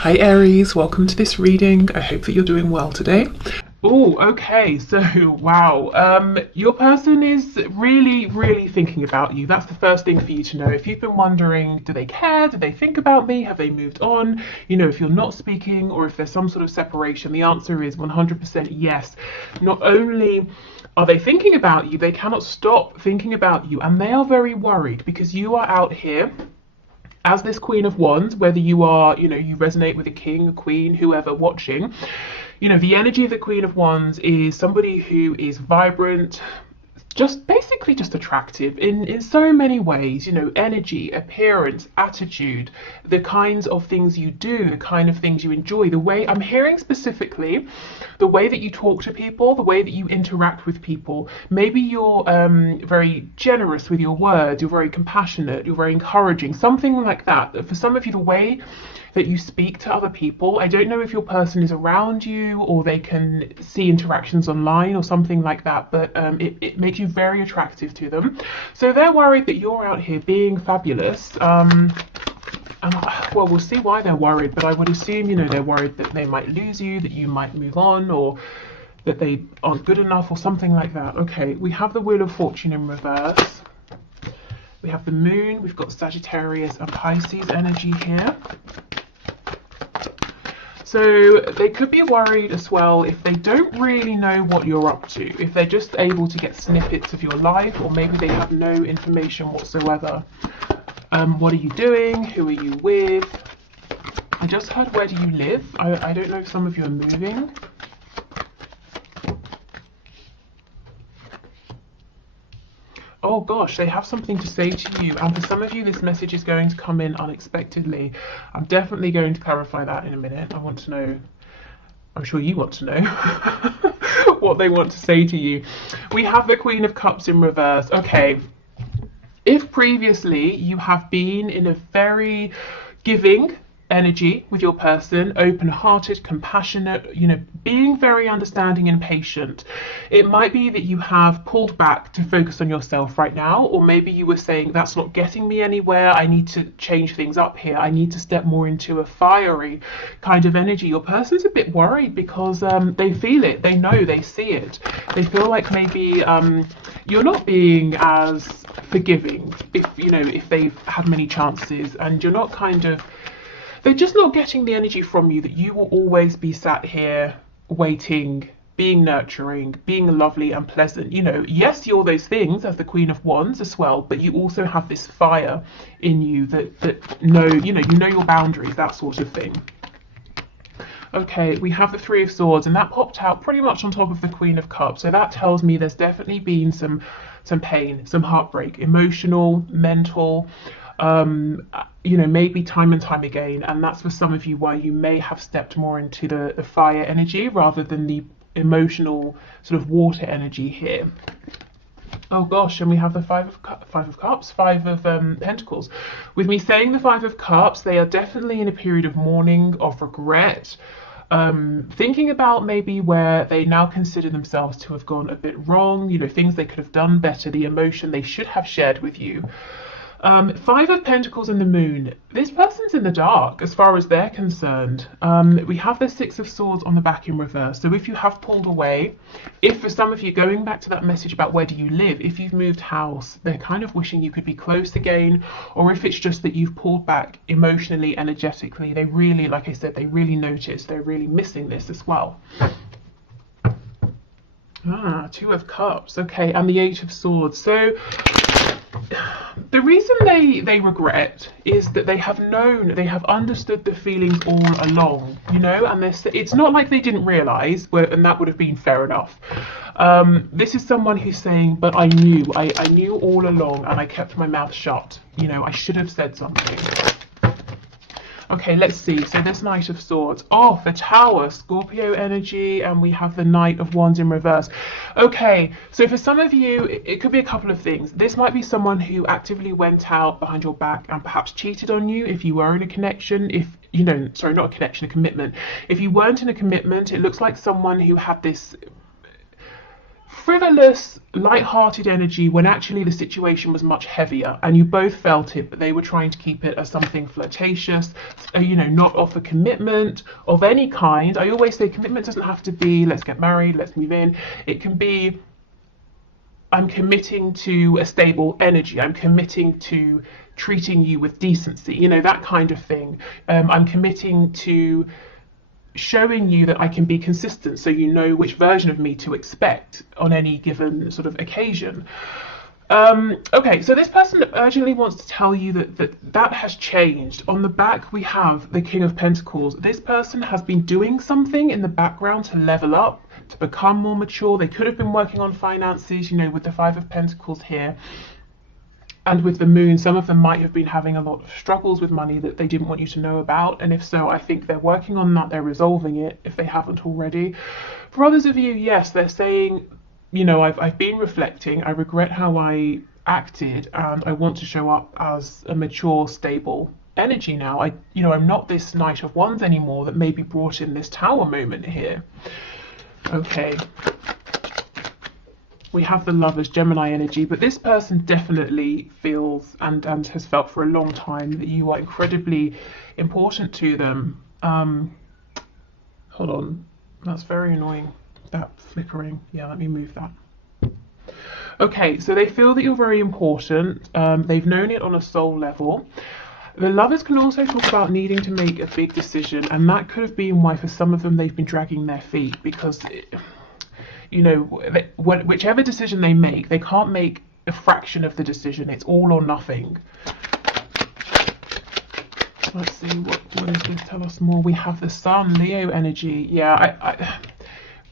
Hi Aries, welcome to this reading. I hope that you're doing well today. Oh, okay, so wow. Your person is really thinking about you. That's the first thing for you to know. If you've been wondering, do they care? Do they think about me? Have they moved on? You know, if you're not speaking or if there's some sort of separation, the answer is 100% yes. Not only are they thinking about you, they cannot stop thinking about you, and they are very worried because you are out here as this Queen of Wands, whether you are, you resonate with a king, a queen, whoever watching, the energy of the Queen of Wands is somebody who is vibrant, just basically just attractive in so many ways, energy, appearance, attitude, the kinds of things you do, the kind of things you enjoy, the way I'm hearing specifically, the way that you talk to people, the way that you interact with people. Maybe you're very generous with your words, you're very compassionate, you're very encouraging, something like that. For some of you, the way that you speak to other people. I don't know if your person is around you or they can see interactions online or something like that, but it makes you very attractive to them. So they're worried that you're out here being fabulous. And well, we'll see why they're worried, but I would assume, they're worried that they might lose you, that you might move on, or that they aren't good enough or something like that. Okay, we have the Wheel of Fortune in reverse. We have the Moon, we've got Sagittarius and Pisces energy here. So they could be worried as well if they don't really know what you're up to, if they're just able to get snippets of your life, or maybe they have no information whatsoever. What are you doing? Who are you with? I just heard, where do you live? I don't know if some of you are moving. Oh gosh, they have something to say to you, and for some of you this message is going to come in unexpectedly. I'm definitely going to clarify that in a minute. I want to know, I'm sure you want to know what they want to say to you. We have the Queen of Cups in reverse. Okay, if previously you have been in a very giving energy with your person, open-hearted, compassionate, being very understanding and patient, it might be that you have pulled back to focus on yourself right now, or maybe you were saying, that's not getting me anywhere, I need to change things up here, I need to step more into a fiery kind of energy. Your person's a bit worried because they feel it, they know, they see it, they feel like maybe you're not being as forgiving if they've had many chances, and you're not they're just not getting the energy from you that you will always be sat here waiting, being nurturing, being lovely and pleasant. Yes, you're those things as the Queen of Wands as well, but you also have this fire in you that know, you know your boundaries, that sort of thing. Okay, we have the Three of Swords, and that popped out pretty much on top of the Queen of Cups. So that tells me there's definitely been some pain, some heartbreak, emotional, mental, maybe time and time again, and that's for some of you why you may have stepped more into the fire energy rather than the emotional sort of water energy here. Oh gosh, and we have the Five of Cups, Five of Pentacles. With me saying the Five of Cups, they are definitely in a period of mourning, of regret, thinking about maybe where they now consider themselves to have gone a bit wrong, things they could have done better, the emotion they should have shared with you. Five of Pentacles and the Moon. This person's in the dark as far as they're concerned. We have the Six of Swords on the back in reverse. So if you have pulled away, if for some of you, going back to that message about where do you live, if you've moved house, they're kind of wishing you could be close again, or if it's just that you've pulled back emotionally, energetically, they really, like I said, they really notice, they're really missing this as well. Two of Cups, okay, and the Eight of Swords. So the reason they regret is that they have understood the feelings all along, and it's not like they didn't realise, and that would have been fair enough. This is someone who's saying, but I knew all along, and I kept my mouth shut. I should have said something. Okay, let's see. So this Knight of Swords. Oh, the Tower, Scorpio energy, and we have the Knight of Wands in reverse. Okay, so for some of you, it could be a couple of things. This might be someone who actively went out behind your back and perhaps cheated on you if you were in a connection. Sorry, not a connection, a commitment. If you weren't in a commitment, it looks like someone who had this frivolous, light-hearted energy when actually the situation was much heavier, and you both felt it, but they were trying to keep it as something flirtatious, you know, not offer commitment of any kind. I always say commitment doesn't have to be let's get married, let's move in. It can be I'm committing to a stable energy. I'm committing to treating you with decency, you know, that kind of thing. I'm committing to showing you that I can be consistent so you know which version of me to expect on any given sort of occasion. Okay, so this person urgently wants to tell you that has changed. On the back, we have the King of Pentacles. This person has been doing something in the background to level up, to become more mature. They could have been working on finances, you know, with the Five of Pentacles here. And with the Moon, some of them might have been having a lot of struggles with money that they didn't want you to know about. And if so, I think they're working on that. They're resolving it if they haven't already. For others of you, yes, they're saying, you know, I've been reflecting. I regret how I acted, and I want to show up as a mature, stable energy now. I'm not this Knight of Wands anymore that maybe brought in this Tower moment here. Okay. We have the Lovers, Gemini energy, but this person definitely feels and has felt for a long time that you are incredibly important to them. Hold on, that's very annoying, that flickering. Yeah, let me move that. Okay, so they feel that you're very important. They've known it on a soul level. The Lovers can also talk about needing to make a big decision, and that could have been why for some of them they've been dragging their feet, because you know, whichever decision they make, they can't make a fraction of the decision. It's all or nothing. Let's see, what does this tell us more? We have the Sun, Leo energy. Yeah,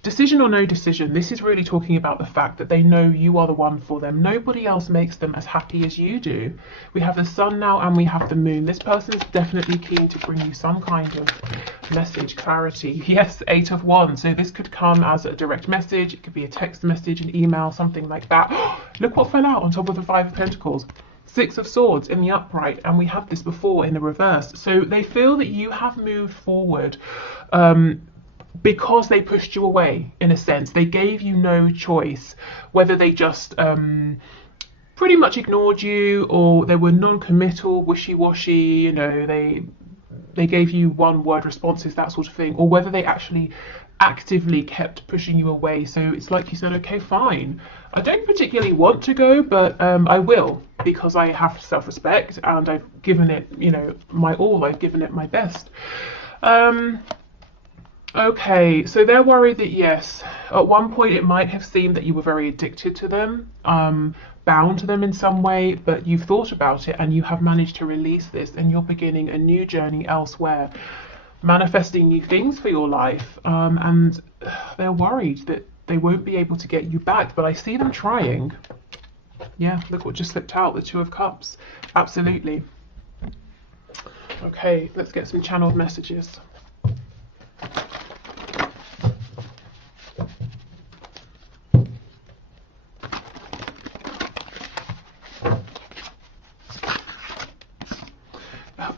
decision or no decision, this is really talking about the fact that they know you are the one for them. Nobody else makes them as happy as you do. We have the Sun now and we have the Moon. This person is definitely keen to bring you some kind of message, clarity. Yes, Eight of Wands. So this could come as a direct message. It could be a text message, an email, something like that. Look what fell out on top of the Five of Pentacles. Six of Swords in the upright, and we had this before in the reverse. So they feel that you have moved forward because they pushed you away, in a sense. They gave you no choice, whether they just pretty much ignored you, or they were non-committal, wishy-washy, you know, they gave you one-word responses, that sort of thing, or whether they actually actively kept pushing you away. So it's like you said, okay, fine, I don't particularly want to go, but I will, because I have self-respect and I've given it, you know, my all. I've given it my best. Okay, so they're worried that yes, at one point it might have seemed that you were very addicted to them, bound to them in some way, but you've thought about it and you have managed to release this, and you're beginning a new journey elsewhere, manifesting new things for your life. And they're worried that they won't be able to get you back, but I see them trying. Yeah, look what just slipped out, the Two of Cups. Absolutely. Okay, let's get some channeled messages.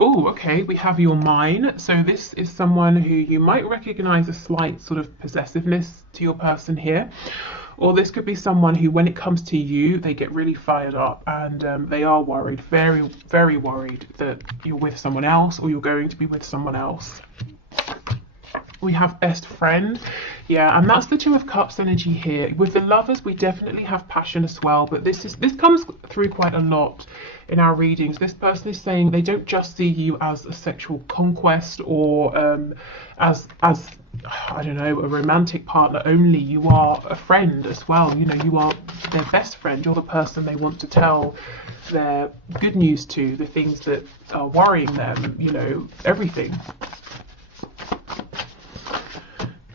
Oh, okay, we have your mine. So this is someone who you might recognize a slight sort of possessiveness to your person here. Or this could be someone who, when it comes to you, they get really fired up and they are worried, very, very worried that you're with someone else or you're going to be with someone else. We have best friend. Yeah, and that's the Two of Cups energy here. With the Lovers, we definitely have passion as well, but this comes through quite a lot in our readings. This person is saying they don't just see you as a sexual conquest or as I don't know, a romantic partner only. You are a friend as well. You know, you are their best friend. You're the person they want to tell their good news to, the things that are worrying them, you know, everything.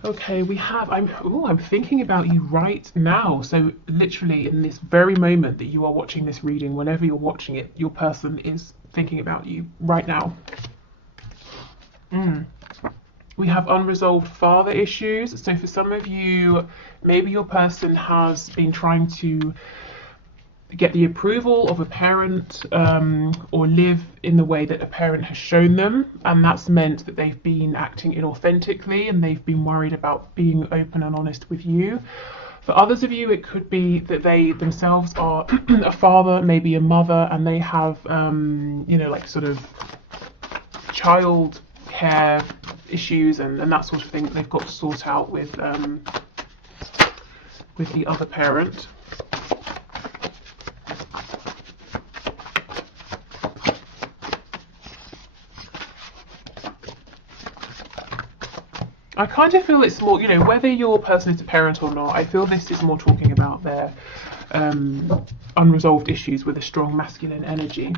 Okay, we have, I'm thinking about you right now. So literally in this very moment that you are watching this reading, whenever you're watching it, your person is thinking about you right now. We have unresolved father issues. So for some of you, maybe your person has been trying to get the approval of a parent or live in the way that a parent has shown them, and that's meant that they've been acting inauthentically and they've been worried about being open and honest with you. For others of you, it could be that they themselves are a father, maybe a mother, and they have, you know, like sort of child care issues and that sort of thing that they've got to sort out with the other parent. I kind of feel it's more, you know, whether your person is a parent or not, I feel this is more talking about their unresolved issues with a strong masculine energy.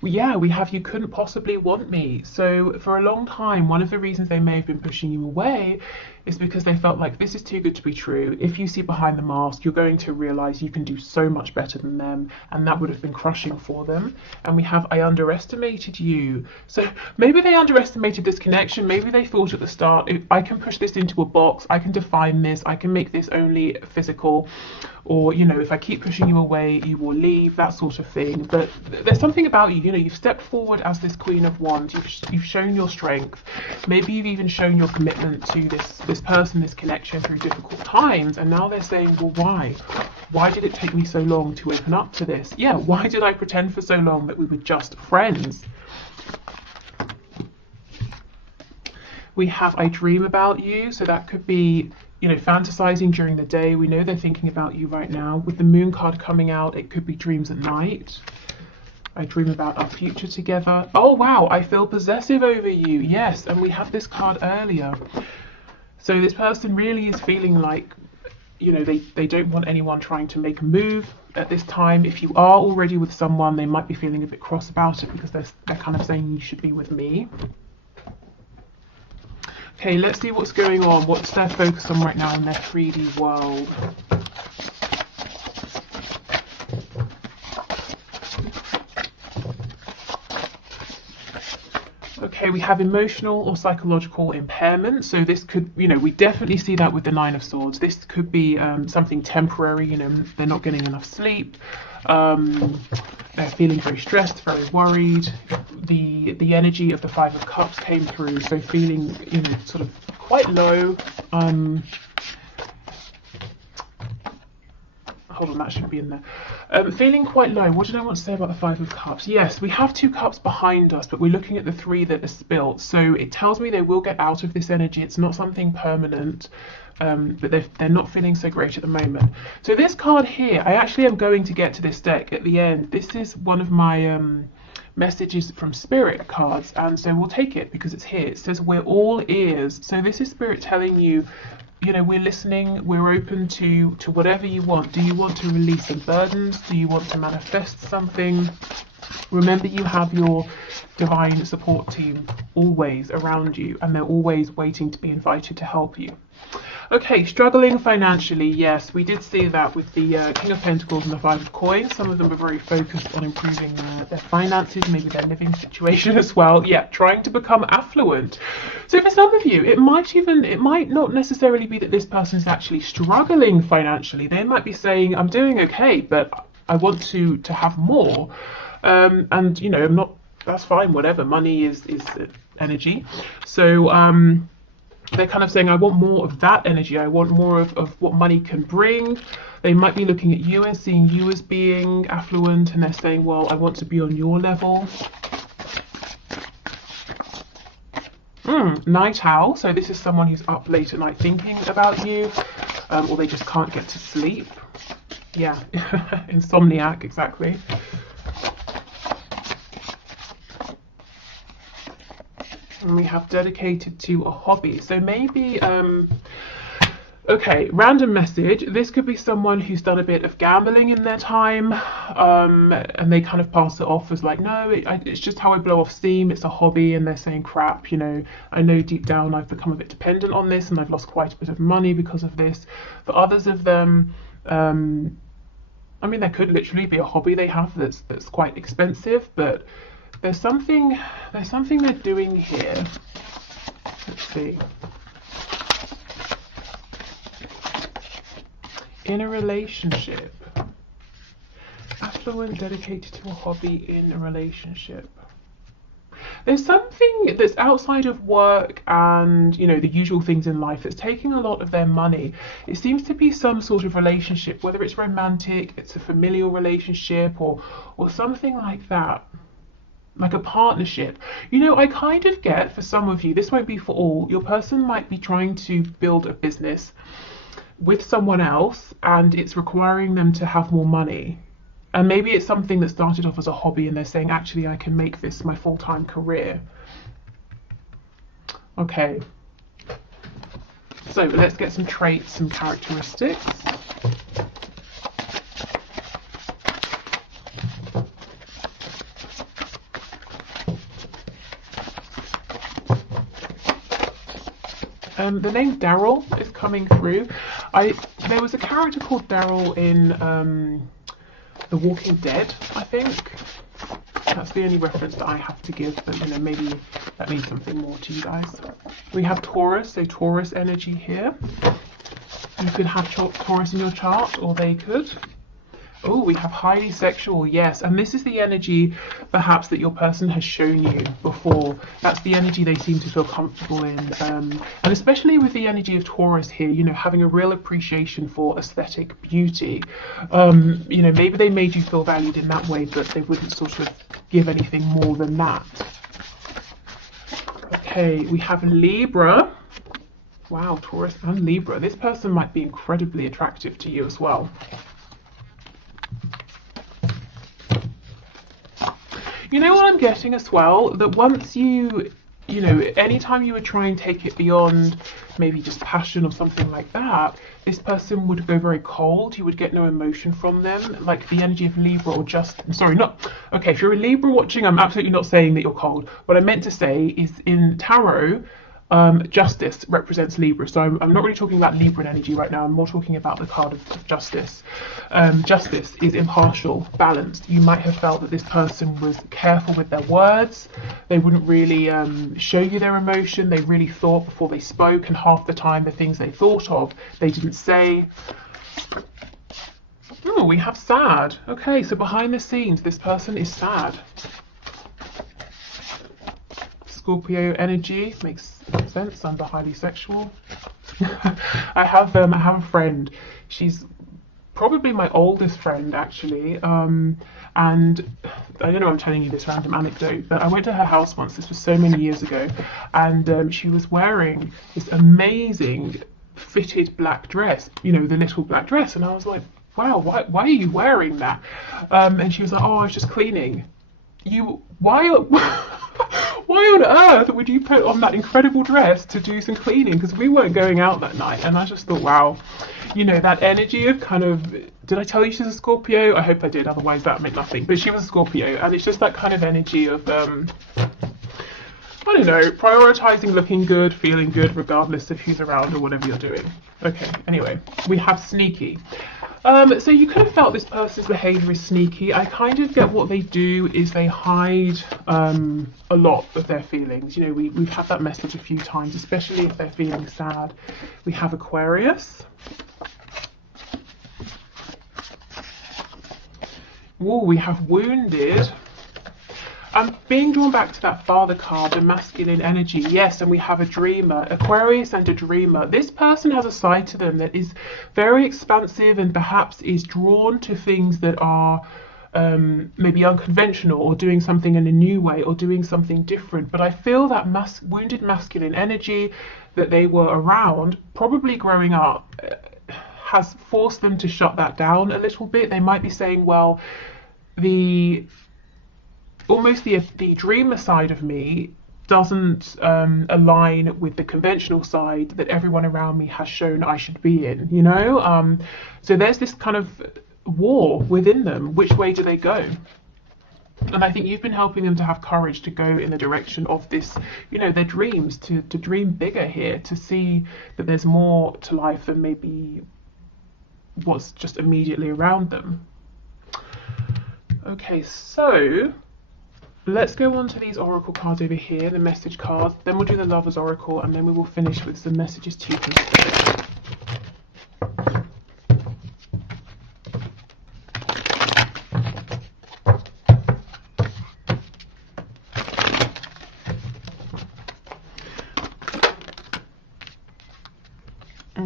Well, yeah, we have you couldn't possibly want me. So for a long time, one of the reasons they may have been pushing you away is because they felt like this is too good to be true. If you see behind the mask, you're going to realize you can do so much better than them, and that would have been crushing for them. And we have, I underestimated you. So maybe they underestimated this connection. Maybe they thought at the start, if I can push this into a box, I can define this, I can make this only physical, or, you know, if I keep pushing you away, you will leave, that sort of thing. But there's something about you, you know, you've stepped forward as this Queen of Wands, you've shown your strength, maybe you've even shown your commitment to this person, this connection through difficult times, and now they're saying, well, why did it take me so long to open up to this? Yeah, why did I pretend for so long that we were just friends? We have I dream about you, so that could be, you know, fantasizing during the day. We know they're thinking about you right now. With the moon card coming out, it could be dreams at night. I dream about our future together. Oh wow, I feel possessive over you. Yes, and we have this card earlier. So this person really is feeling like, you know, they don't want anyone trying to make a move at this time. If you are already with someone, they might be feeling a bit cross about it because they're kind of saying you should be with me. Okay, let's see what's going on. What's their focus on right now in their 3D world? Okay, we have emotional or psychological impairment. So this could, you know, we definitely see that with the Nine of Swords. This could be something temporary, you know, they're not getting enough sleep. They're feeling very stressed, very worried. The energy of the Five of Cups came through, so feeling, you know, sort of quite low. Hold on, that should be in there. Feeling quite low. What did I want to say about the Five of Cups? Yes, we have two cups behind us, but we're looking at the three that are spilt. So it tells me they will get out of this energy. It's not something permanent, but they're not feeling so great at the moment. So this card here, I actually am going to get to this deck at the end. This is one of my messages from Spirit cards, and so we'll take it because it's here. It says we're all ears. So this is Spirit telling you, you know, we're listening, we're open to whatever you want. Do you want to release some burdens? Do you want to manifest something? Remember, you have your divine support team always around you, and they're always waiting to be invited to help you. Okay, struggling financially, yes, we did see that with the King of Pentacles and the Five of Coins. Some of them are very focused on improving their finances, maybe their living situation as well. Yeah, trying to become affluent. So for some of you, it might not necessarily be that this person is actually struggling financially. They might be saying, I'm doing okay, but I want to have more. And, you know, I'm not, that's fine, whatever. Money is energy. So, they're kind of saying, I want more of that energy. I want more of what money can bring. They might be looking at you and seeing you as being affluent, and they're saying, well, I want to be on your level. Night owl. So this is someone who's up late at night thinking about you, or they just can't get to sleep. Yeah, insomniac, exactly. And we have dedicated to a hobby. So maybe, okay, random message. This could be someone who's done a bit of gambling in their time, and they kind of pass it off as like, no, it's just how I blow off steam. It's a hobby, and they're saying, crap, you know, I know deep down I've become a bit dependent on this, and I've lost quite a bit of money because of this. For others of them, I mean, there could literally be a hobby they have that's quite expensive, but there's something they're doing here. Let's see. In a relationship. Affluent, dedicated to a hobby in a relationship. There's something that's outside of work and, you know, the usual things in life that's taking a lot of their money. It seems to be some sort of relationship, whether it's romantic, it's a familial relationship, or something like that, like a partnership. You know, I kind of get, for some of you, this won't be for all, your person might be trying to build a business with someone else and it's requiring them to have more money. And maybe it's something that started off as a hobby and they're saying, actually, I can make this my full-time career. Okay. So let's get some traits, some characteristics. The name Daryl is coming through. There was a character called Daryl in The Walking Dead, I think. That's the only reference that I have to give, but you know, maybe that means something more to you guys. We have Taurus, so Taurus energy here. You could have Taurus in your chart, or they could. Oh, we have highly sexual, yes. And this is the energy, perhaps, that your person has shown you before. That's the energy they seem to feel comfortable in. And especially with the energy of Taurus here, you know, having a real appreciation for aesthetic beauty. You know, maybe they made you feel valued in that way, but they wouldn't sort of give anything more than that. Okay, we have Libra. Wow, Taurus and Libra. This person might be incredibly attractive to you as well. You know what I'm getting as well? That once you know, anytime you would try and take it beyond maybe just passion or something like that, this person would go very cold. You would get no emotion from them, like the energy of Libra or just, sorry, not, okay, if you're a Libra watching, I'm absolutely not saying that you're cold. What I meant to say is in tarot, justice represents Libra. So I'm not really talking about Libran energy right now. I'm more talking about the card of justice. Justice is impartial, balanced. You might have felt that this person was careful with their words. They wouldn't really show you their emotion. They really thought before they spoke, and half the time the things they thought of, they didn't say. Oh, we have sad. Okay, so behind the scenes, this person is sad. Scorpio energy makes sense under highly sexual. I have a friend. She's probably my oldest friend actually. And I don't know, I'm telling you this random anecdote, but I went to her house once. This was so many years ago, and she was wearing this amazing fitted black dress. You know, the little black dress, and I was like, wow, why are you wearing that? And she was like, oh, I was just cleaning. Why on earth would you put on that incredible dress to do some cleaning? Because we weren't going out that night. And I just thought, wow, you know, that energy of kind of, did I tell you she's a Scorpio? I hope I did, otherwise that meant nothing. But she was a Scorpio, and it's just that kind of energy of, I don't know, prioritizing looking good, feeling good, regardless of who's around or whatever you're doing. Okay, anyway, we have sneaky. So you could have felt this person's behaviour is sneaky. I kind of get what they do is they hide a lot of their feelings. You know, we've had that message a few times, especially if they're feeling sad. We have Aquarius. Oh, we have wounded. I'm being drawn back to that father card, the masculine energy. Yes, and we have a dreamer, Aquarius and a dreamer. This person has a side to them that is very expansive and perhaps is drawn to things that are maybe unconventional, or doing something in a new way, or doing something different. But I feel that wounded masculine energy that they were around, probably growing up, has forced them to shut that down a little bit. They might be saying, well, almost the dreamer side of me doesn't align with the conventional side that everyone around me has shown I should be in, you know? So there's this kind of war within them. Which way do they go? And I think you've been helping them to have courage to go in the direction of this, you know, their dreams, to dream bigger here, to see that there's more to life than maybe what's just immediately around them. Okay, so let's go on to these oracle cards over here, the message cards. Then we'll do the Lover's Oracle, and then we will finish with some messages to you from Spirit.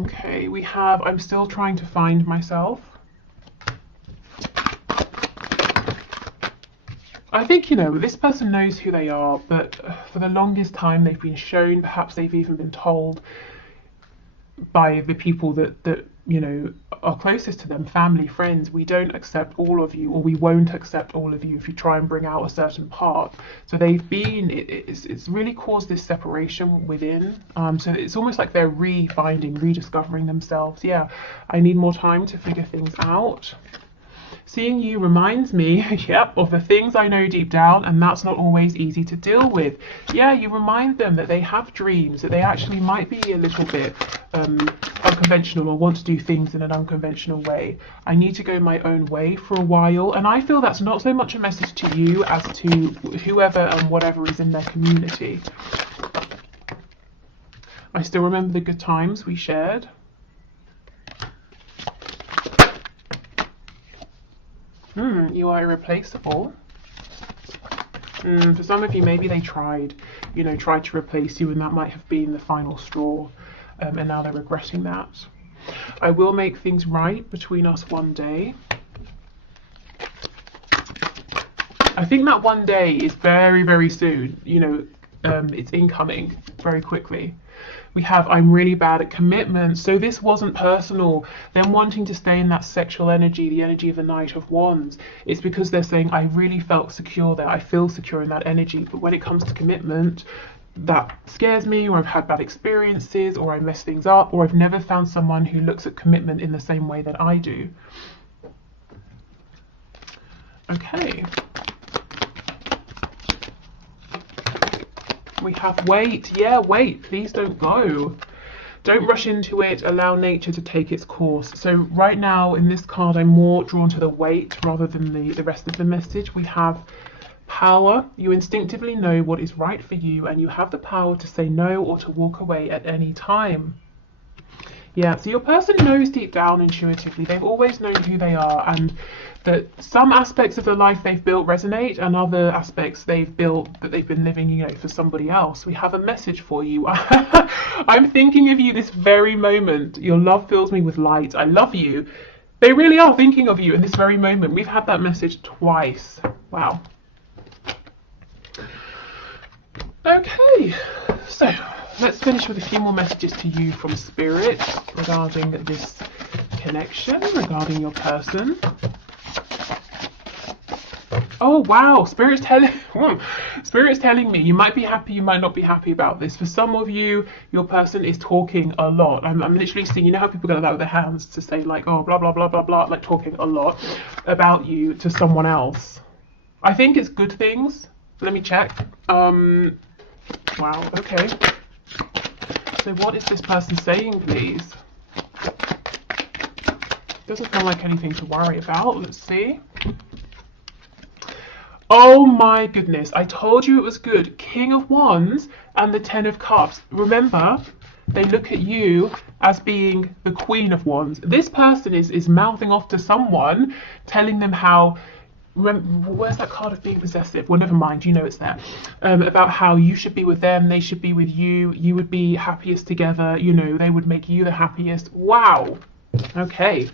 Okay, we have I'm still trying to find myself. I think, this person knows who they are, but for the longest time they've been shown, perhaps they've even been told by the people that are closest to them, family, friends, we don't accept all of you, or we won't accept all of you if you try and bring out a certain part. So they've been, it's really caused this separation within. So it's almost like they're refinding, rediscovering themselves. Yeah, I need more time to figure things out. Seeing you reminds me, yep, of the things I know deep down, and that's not always easy to deal with. Yeah, you remind them that they have dreams, that they actually might be a little bit unconventional or want to do things in an unconventional way. I need to go my own way for a while, and I feel that's not so much a message to you as to whoever and whatever is in their community. I still remember the good times we shared. You are irreplaceable. For some of you, maybe they tried to replace you, and that might have been the final straw, and now they're regretting that. I will make things right between us one day. I think that one day is very, very soon. It's incoming very quickly. We have I'm really bad at commitment. So this wasn't personal. Them wanting to stay in that sexual energy, the energy of the Knight of Wands. It's because they're saying I really felt secure there. I feel secure in that energy. But when it comes to commitment, that scares me, or I've had bad experiences, or I mess things up, or I've never found someone who looks at commitment in the same way that I do. Okay. We have wait. Yeah, wait. Please don't go. Don't rush into it. Allow nature to take its course. So right now in this card, I'm more drawn to the wait rather than the rest of the message. We have power. You instinctively know what is right for you, and you have the power to say no or to walk away at any time. Yeah, so your person knows deep down intuitively. They've always known who they are, and that some aspects of the life they've built resonate, and other aspects they've built that they've been living, for somebody else. We have a message for you. I'm thinking of you this very moment. Your love fills me with light. I love you. They really are thinking of you in this very moment. We've had that message twice. Wow. Okay, so let's finish with a few more messages to you from Spirit regarding this connection, regarding your person. Oh wow, Spirit's telling me you might be happy, you might not be happy about this. For some of you, your person is talking a lot. I'm literally seeing, how people go that with their hands to say like, oh, blah, blah, blah, blah, blah, like talking a lot about you to someone else. I think it's good things. Let me check. Wow, okay. So what is this person saying, please? Doesn't feel like anything to worry about. Let's see. Oh my goodness, I told you it was good. King of Wands and the Ten of Cups. Remember, they look at you as being the Queen of Wands. This person is mouthing off to someone, telling them how, where's that card of being possessive? Well, never mind, it's there. About how you should be with them, they should be with you, you would be happiest together, they would make you the happiest. Wow. Okay.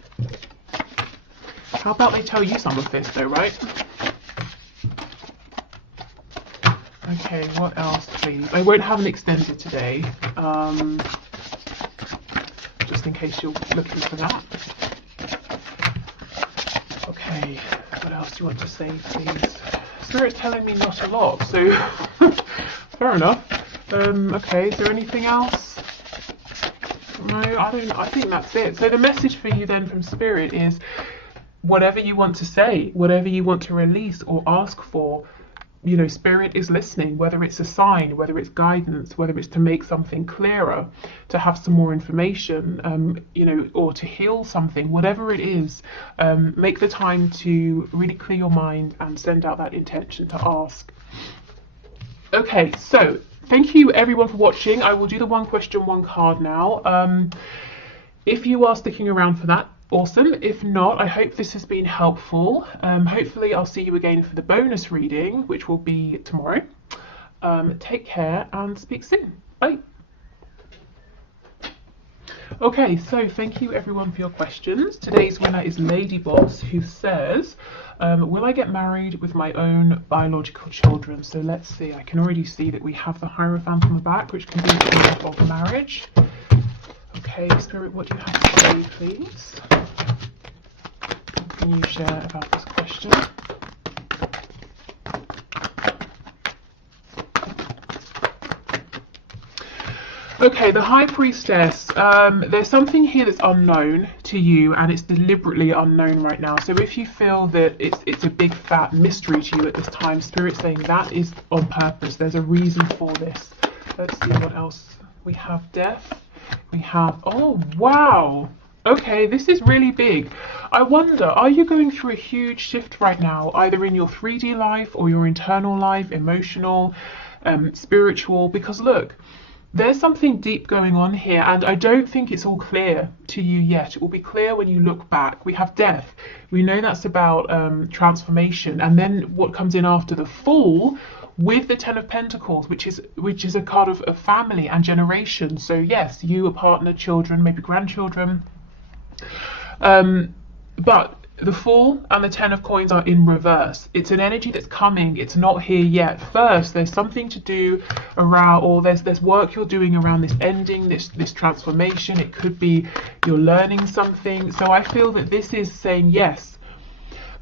How about they tell you some of this though, right? Okay, what else, please? I won't have an extended today, just in case you're looking for that. Okay, what else do you want to say, please? Spirit's telling me not a lot, so fair enough. Okay, is there anything else? No, I think that's it. So the message for you then from Spirit is whatever you want to say, whatever you want to release or ask for, Spirit is listening, whether it's a sign, whether it's guidance, whether it's to make something clearer, to have some more information, or to heal something, whatever it is, make the time to really clear your mind and send out that intention to ask. Okay, so thank you everyone for watching. I will do the one question, one card now. If you are sticking around for that, awesome. If not, I hope this has been helpful. Hopefully I'll see you again for the bonus reading, which will be tomorrow. Take care and speak soon. Bye. Okay, so thank you everyone for your questions. Today's winner is Lady Boss, who says, will I get married with my own biological children? So let's see, I can already see that we have the Hierophant on the back, which can be a symbol of marriage. Okay, Spirit, what do you have to say, please? What can you share about this question? Okay, the High Priestess, there's something here that's unknown to you, and it's deliberately unknown right now. So if you feel that it's a big fat mystery to you at this time, Spirit's saying that is on purpose. There's a reason for this. Let's see what else. We have Death. We have, oh wow. Okay, this is really big. I wonder, are you going through a huge shift right now, either in your 3D life or your internal life, emotional, spiritual? Because look, there's something deep going on here, and I don't think it's all clear to you yet. It will be clear when you look back. We have Death. We know that's about transformation, and then what comes in after the Fool with the Ten of Pentacles, which is a card of family and generation. So yes, you, a partner, children, maybe grandchildren. But the Fool and the Ten of Coins are in reverse. It's an energy that's coming. It's not here yet. First, there's something to do around, or there's work you're doing around this ending, this transformation. It could be you're learning something. So I feel that this is saying yes.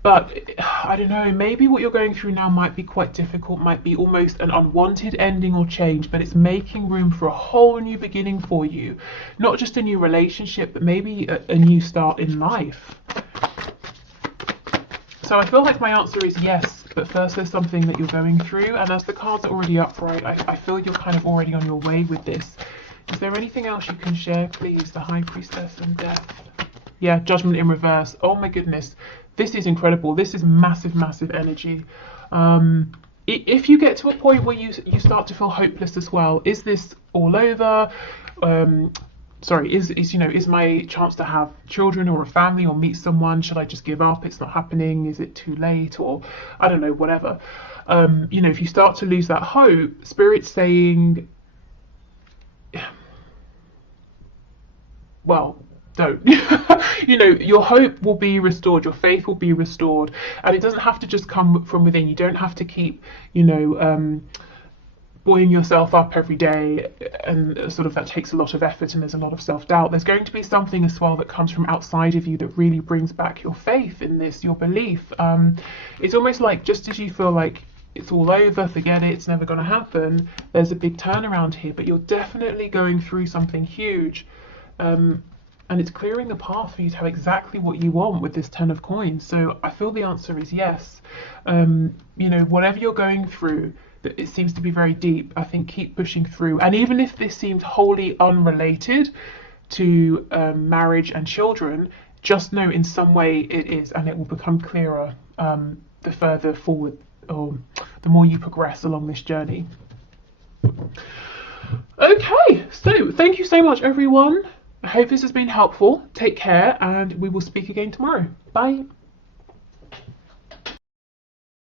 But I don't know, maybe what you're going through now might be quite difficult, might be almost an unwanted ending or change, but it's making room for a whole new beginning for you. Not just a new relationship, but maybe a new start in life. So I feel like my answer is yes, but first there's something that you're going through, and as the cards are already upright, I feel you're kind of already on your way with this. Is there anything else you can share, please? The High Priestess and Death. Yeah, Judgment in reverse. Oh my goodness. This is incredible. This is massive, massive energy. If you get to a point where you start to feel hopeless as well, is this all over? Sorry, is my chance to have children or a family or meet someone, should I just give up? It's not happening. Is it too late? Or I don't know, whatever. If you start to lose that hope, Spirit's saying, well, don't. Your hope will be restored, your faith will be restored, and it doesn't have to just come from within. You don't have to keep, buoying yourself up every day, and sort of that takes a lot of effort, and there's a lot of self-doubt. There's going to be something as well that comes from outside of you that really brings back your faith in this, your belief. It's almost like, just as you feel like it's all over, forget it, it's never going to happen, there's a big turnaround here, but you're definitely going through something huge. And it's clearing the path for you to have exactly what you want with this Ten of Coins. So I feel the answer is yes. Whatever you're going through, it seems to be very deep. I think keep pushing through. And even if this seemed wholly unrelated to marriage and children, just know in some way it is, and it will become clearer the further forward, or the more you progress along this journey. Okay, so thank you so much, everyone. I hope this has been helpful. Take care, and we will speak again tomorrow. Bye.